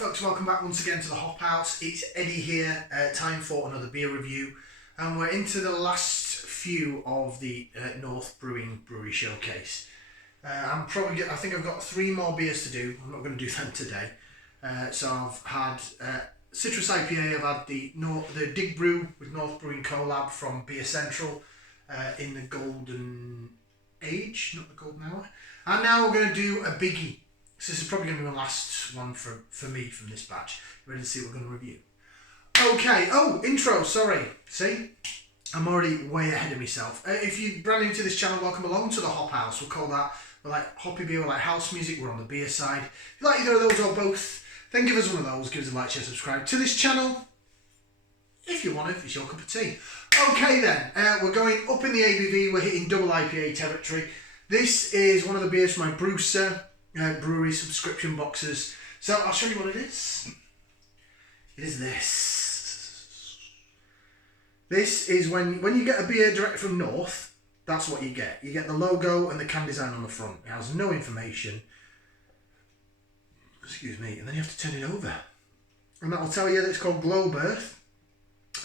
folks, welcome back once again to the Hop House. It's Eddie here, time for another beer review, and we're into the last few of the North Brewing Brewery Showcase. I think I've got 3 more beers to do. I'm not going to do them today. So I've had Citrus IPA, I've had the Dig Brew with North Brewing collab from Beer Central in the Golden Age, not the Golden Hour. And now we're going to do a biggie. So this is probably going to be the last one for me from this batch. Ready to see what we're going to review? Okay, intro, sorry. See? I'm already way ahead of myself. If you're brand new to this channel, welcome along to the Hop House. We're like hoppy beer, we're like house music, we're on the beer side. If you like either of those or both, then give us one of those. Give us a like, share, subscribe to this channel. If you want it, if it's your cup of tea. Okay then, we're going up in the ABV, we're hitting double IPA territory. This is one of the beers from my Nrewser Brewery subscription boxes. So I'll show you what it is. It is this. This is when you get a beer direct from North, that's what you get. You get the logo and the can design on the front. It has no information. Excuse me. And then you have to turn it over. And that will tell you that it's called Glowbirth.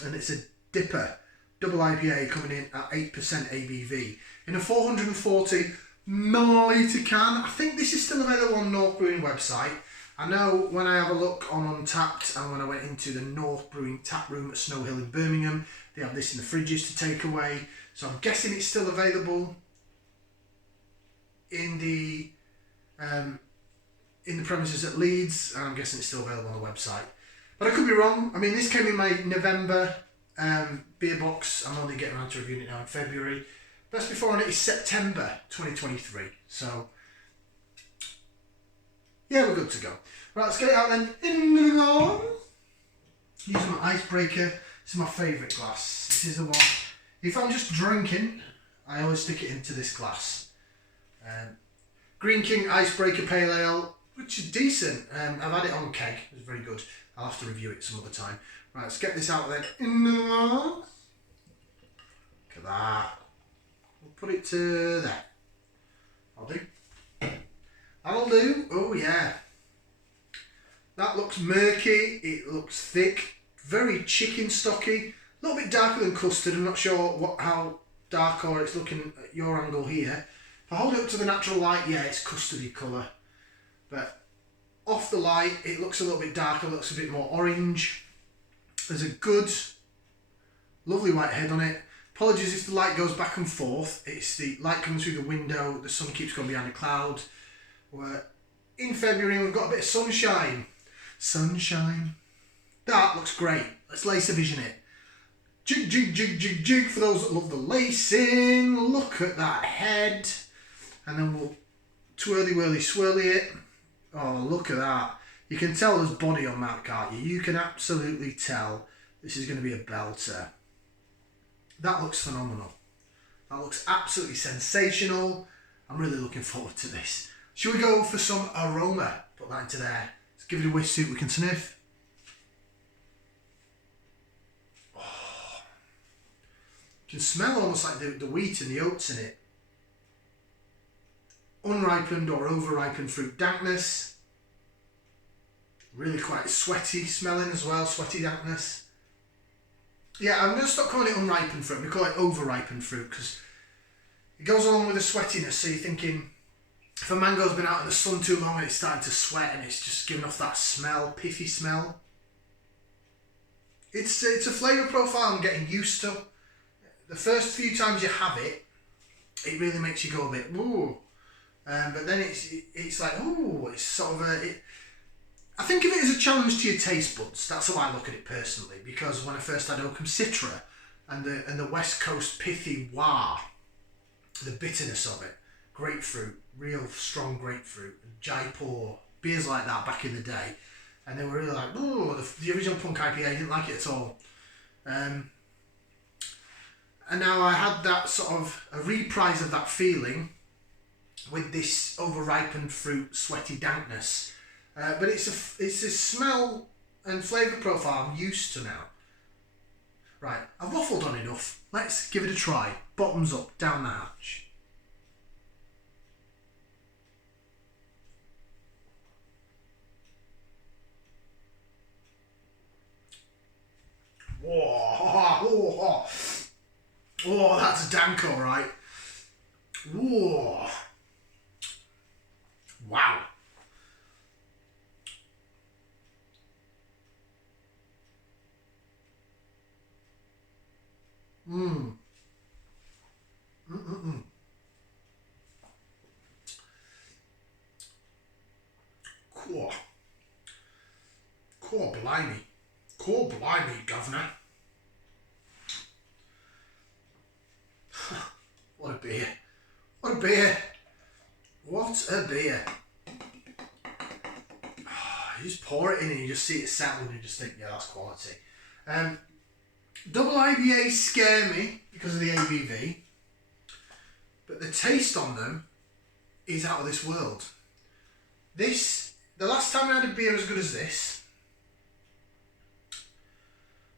And it's a DIPA double IPA coming in at 8% ABV in a 440 milliliter can. I think this is still available on North Brewing website. I know when I have a look on Untapped and when I went into the North Brewing tap room at Snow Hill in Birmingham, they have this in the fridges to take away. So I'm guessing it's still available in the premises at Leeds, and I'm guessing it's still available on the website. But I could be wrong. I mean, this came in my November beer box. I'm only getting around to reviewing it now in February. Best before on it is September 2023. So, yeah, we're good to go. Right, let's get it out then. Using my icebreaker. This is my favourite glass. This is the one. If I'm just drinking, I always stick it into this glass. Green King Icebreaker Pale Ale, which is decent. I've had it on keg. It's very good. I'll have to review it some other time. Right, let's get this out then. Look at that. We'll put it to there. I'll do. That'll do. Oh yeah. That looks murky. It looks thick. Very chicken stocky. A little bit darker than custard. I'm not sure how dark or it's looking at your angle here. If I hold it up to the natural light, yeah, it's custardy colour. But off the light, it looks a little bit darker, looks a bit more orange. There's a good, lovely white head on it. Apologies if the light goes back and forth. It's the light coming through the window, the sun keeps going behind a cloud. We're in February, we've got a bit of sunshine. Sunshine. That looks great. Let's laser vision it. Jig, jig, jig, jig, jig for those that love the lacing. Look at that head. And then we'll twirly, whirly, swirly it. Oh, look at that. You can tell there's body on that, can't you? You can absolutely tell this is going to be a belter. That looks phenomenal. That looks absolutely sensational. I'm really looking forward to this. Should we go for some aroma? Put that into there. Let's give it a whiff, see what we can sniff. Oh. You can smell almost like the wheat and the oats in it. Unripened or over-ripened fruit dankness. Really quite sweaty smelling as well, sweaty dankness. Yeah, I'm going to stop calling it unripened fruit. I'm going to call it over-ripened fruit because it goes along with the sweatiness. So you're thinking, if a mango's been out in the sun too long and it's starting to sweat and it's just giving off that smell, pithy smell. It's a flavour profile I'm getting used to. The first few times you have it, it really makes you go a bit, ooh. But then it's like, ooh, it's sort of I think of it as a challenge to your taste buds. That's how I look at it personally, because when I first had Oakham Citra and the West Coast pithy wah, the bitterness of it, grapefruit, real strong grapefruit, Jaipur, beers like that back in the day, and they were really like, ooh, the original Punk IPA, I didn't like it at all. And now I had that sort of a reprise of that feeling with this over-ripened fruit, sweaty dankness. But it's a smell and flavour profile I'm used to now. Right, I've waffled on enough. Let's give it a try. Bottoms up, down the hatch. Oh, that's dank, all right. Whoa. Wow. Mmm. Mm-mm-mm. Cool. Cool blimey. Cool blimey, governor. What a beer. What a beer. What a beer. You just pour it in and you just see it settle and you just think, yeah, that's quality. Double IPAs scare me because of the ABV, but the taste on them is out of this world. The last time I had a beer as good as this,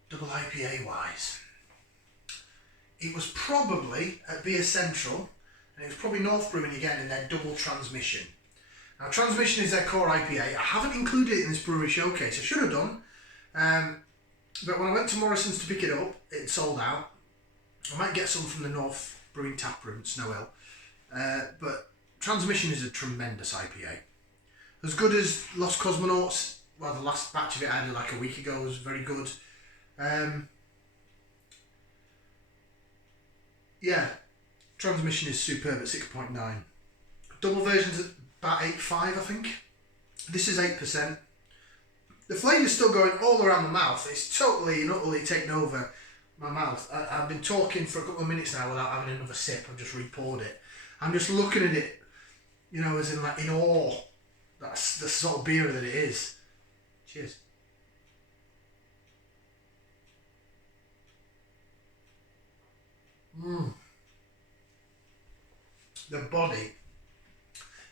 double IPA wise, it was probably at Beer Central, and it was probably North Brewing again in their double transmission. Now, transmission is their core IPA. I haven't included it in this brewery showcase. I should have done. But when I went to Morrison's to pick it up, it sold out. I might get some from the North Brewing tap room, Snow Hill. But transmission is a tremendous IPA. As good as Lost Cosmonauts. Well, the last batch of it I had like a week ago was very good. Yeah, transmission is superb at 6.9. Double version's at about 8.5, I think. This is 8%. The flavour's still going all around the mouth. It's totally and utterly taken over my mouth. I've been talking for a couple of minutes now without having another sip. I've just re-poured it. I'm just looking at it, you know, as in like in awe. That's the sort of beer that it is. Cheers. The body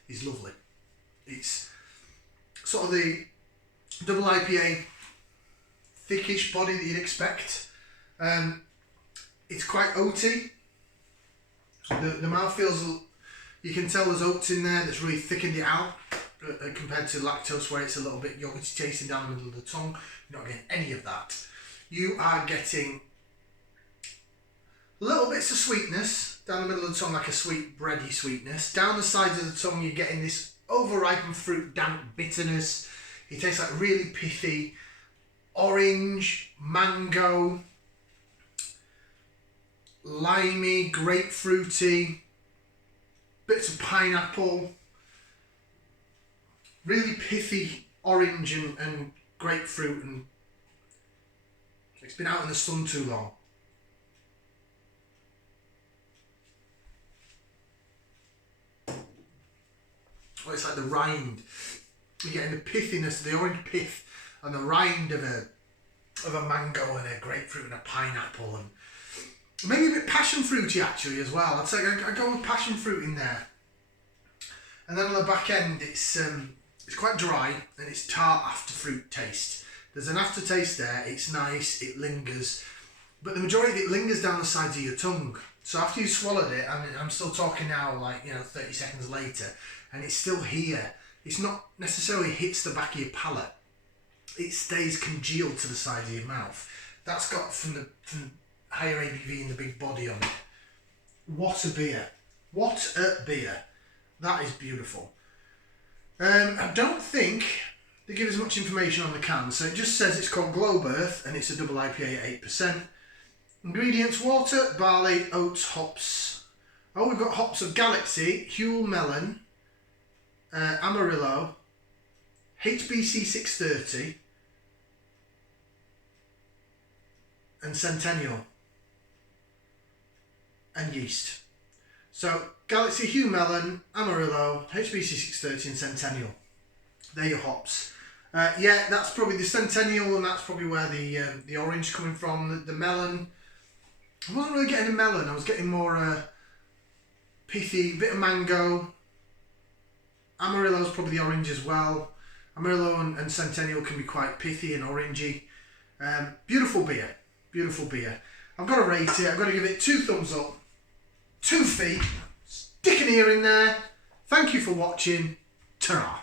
is lovely. It's sort of the double IPA thickish body that you'd expect. It's quite oaty. The mouth feels, you can tell there's oats in there that's really thickened it out compared to lactose where it's a little bit yogurty tasting down the middle of the tongue. You're not getting any of that. You are getting little bits of sweetness down the middle of the tongue, like a sweet bready sweetness. Down the sides of the tongue you're getting this overripened fruit damp bitterness. It tastes like really pithy orange, mango, limey, grapefruity, bits of pineapple, really pithy orange and grapefruit, and it's been out in the sun too long. Oh, it's like the rind. You're getting the pithiness, the orange pith, and the rind of a mango and a grapefruit and a pineapple, and maybe a bit passion fruity actually as well. I'd say I go with passion fruit in there. And then on the back end, it's quite dry and it's tart after fruit taste. There's an aftertaste there. It's nice. It lingers, but the majority of it lingers down the sides of your tongue. So after you swallowed it, I'm still talking now, like 30 seconds later, and it's still here. It's not necessarily hits the back of your palate. It stays congealed to the side of your mouth. That's got from higher ABV and the big body on it. What a beer. What a beer. That is beautiful. I don't think they give us much information on the can, so it just says it's called Globe Earth and it's a double IPA at 8%. Ingredients: water, barley, oats, hops. Oh, we've got hops of Galaxy, Huel Melon, Amarillo, HBC 630 and Centennial, and yeast. So Galaxy, Huel Melon, Amarillo, HBC 630 and Centennial. They're your hops. Yeah, that's probably the Centennial, and that's probably where the orange coming from. The melon, I wasn't really getting a melon. I was getting more pithy, bit of mango. Amarillo's probably the orange as well. Amarillo and Centennial can be quite pithy and orangey. Beautiful beer. Beautiful beer. I've got to rate it. I've got to give it 2 thumbs up. 2 feet. Stick an ear in there. Thank you for watching. Ta-ra.